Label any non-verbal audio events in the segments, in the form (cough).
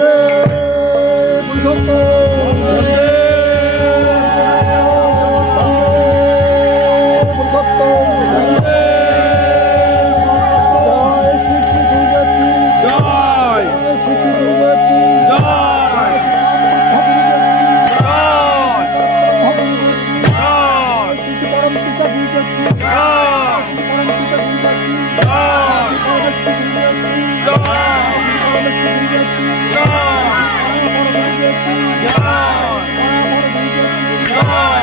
哎，回头。song.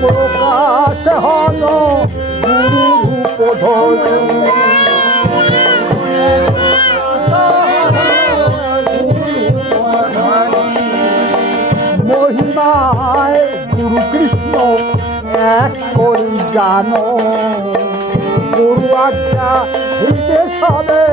প্রকাশ হল গুরু রূপ জানো গুরু আজ্ঞা সবে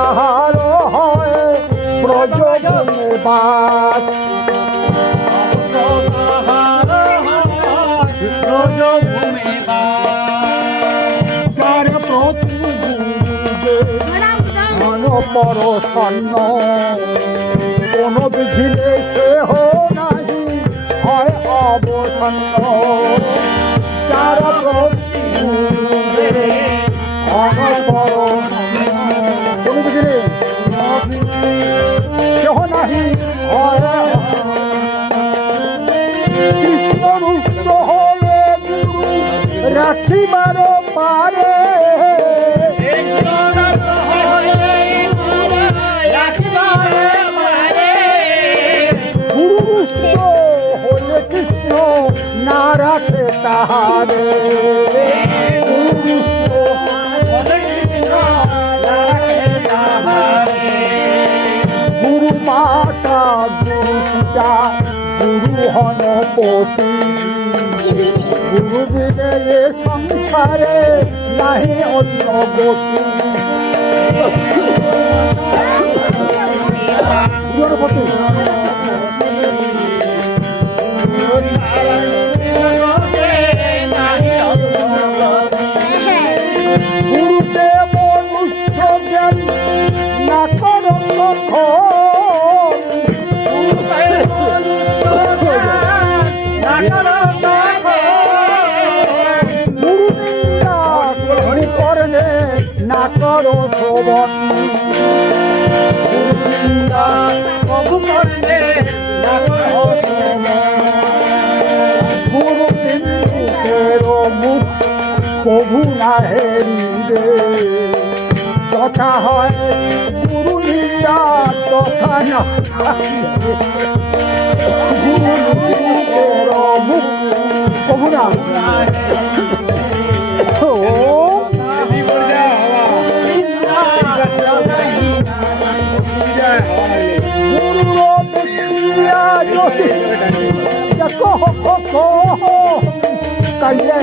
তাহার হয় প্রযোজনে বাস। পরসন্ন কোন কেহ নাহি হয় অবসন্ন রাখিবার পারে গুরুষ্ট হলে কৃষ্ণ না রাখে তাহারে। গুরু মাতা গুরু পিতা গুরু হনপতি। বিনে এ সংসারে নাহি অন্য গতি (laughs) করো শোভন। গুরু নিন্দা গুরু মুখ প্রভু না হেরিবে কথা হয় গুরু নিন্দা না গুরু সিন্ধুকের মুখ প্রভু না Ya cojo, cojo, calle.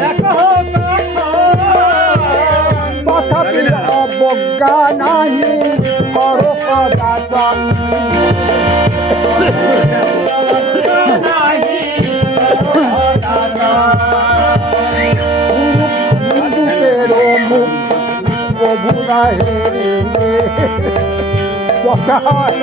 Ya cojo, তথাপি অবজ্ঞা নাহি কর সদাতন প্রভু রাহে কথা হয়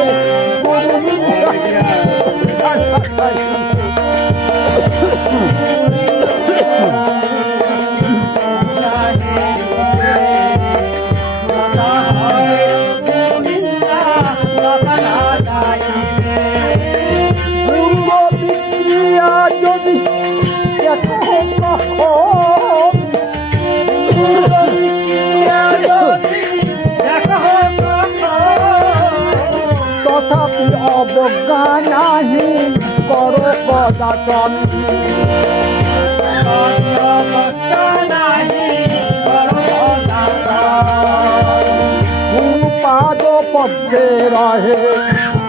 মধ্যে রহে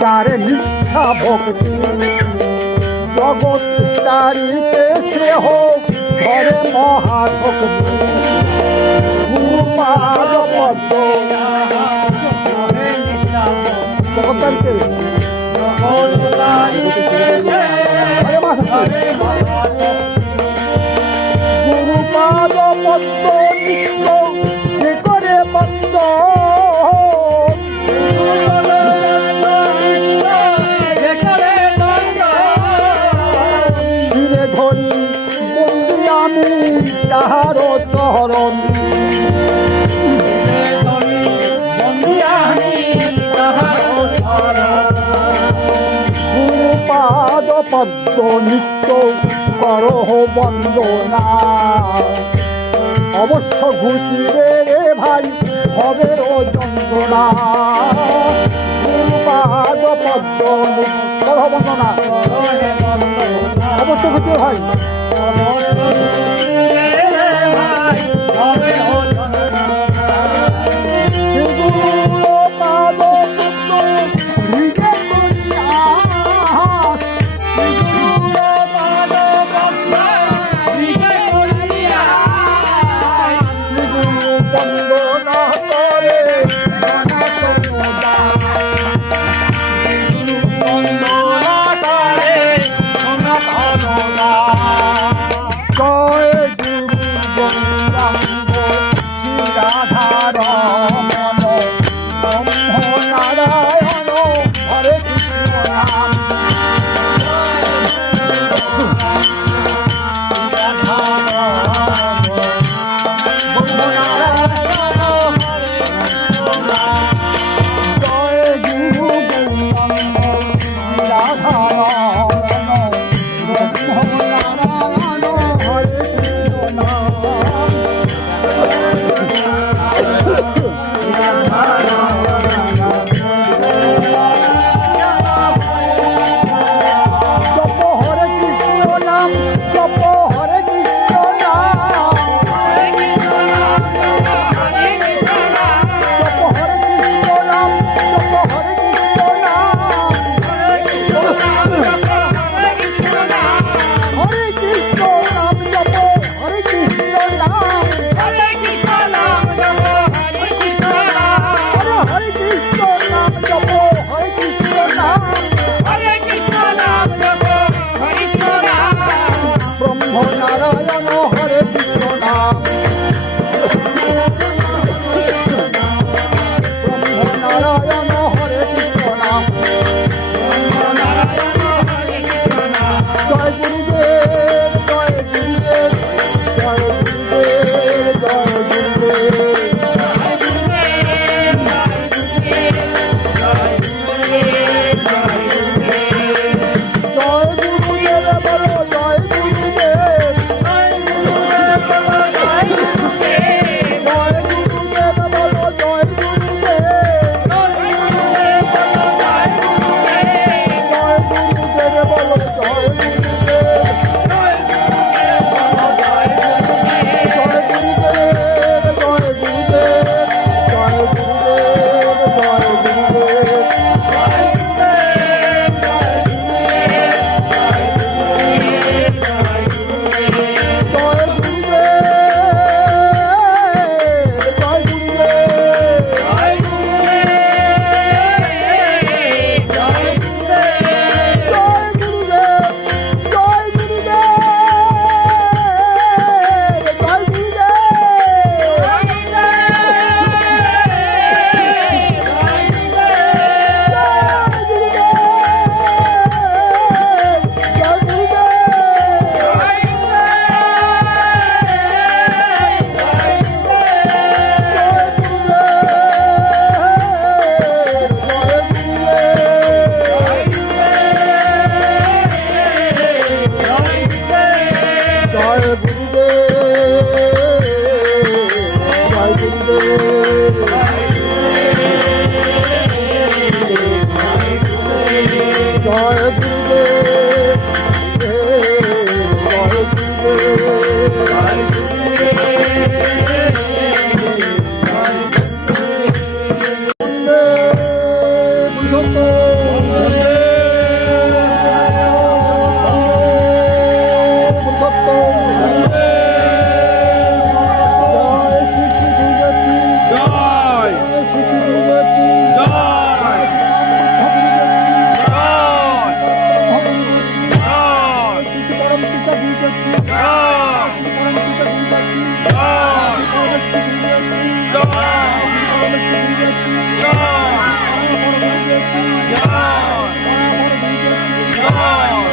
তার নিষ্ঠা ভক্তি। জগৎ তারিতে সে হোক মহাভক্তি কুমার পদ্ম। জগতানকে পদ্ম পদ্ম নৃত্য করহ বন্দনা। অবশ্য ঘুচিবে রে ভাই হবে ও যন্ত্রণা। পাদ পদ্ম করহ বন্দনা। অবশ্য ঘুচিবে ভাই নারায়ণ হরে কৃষ্ণ নাম। Lord. Lord.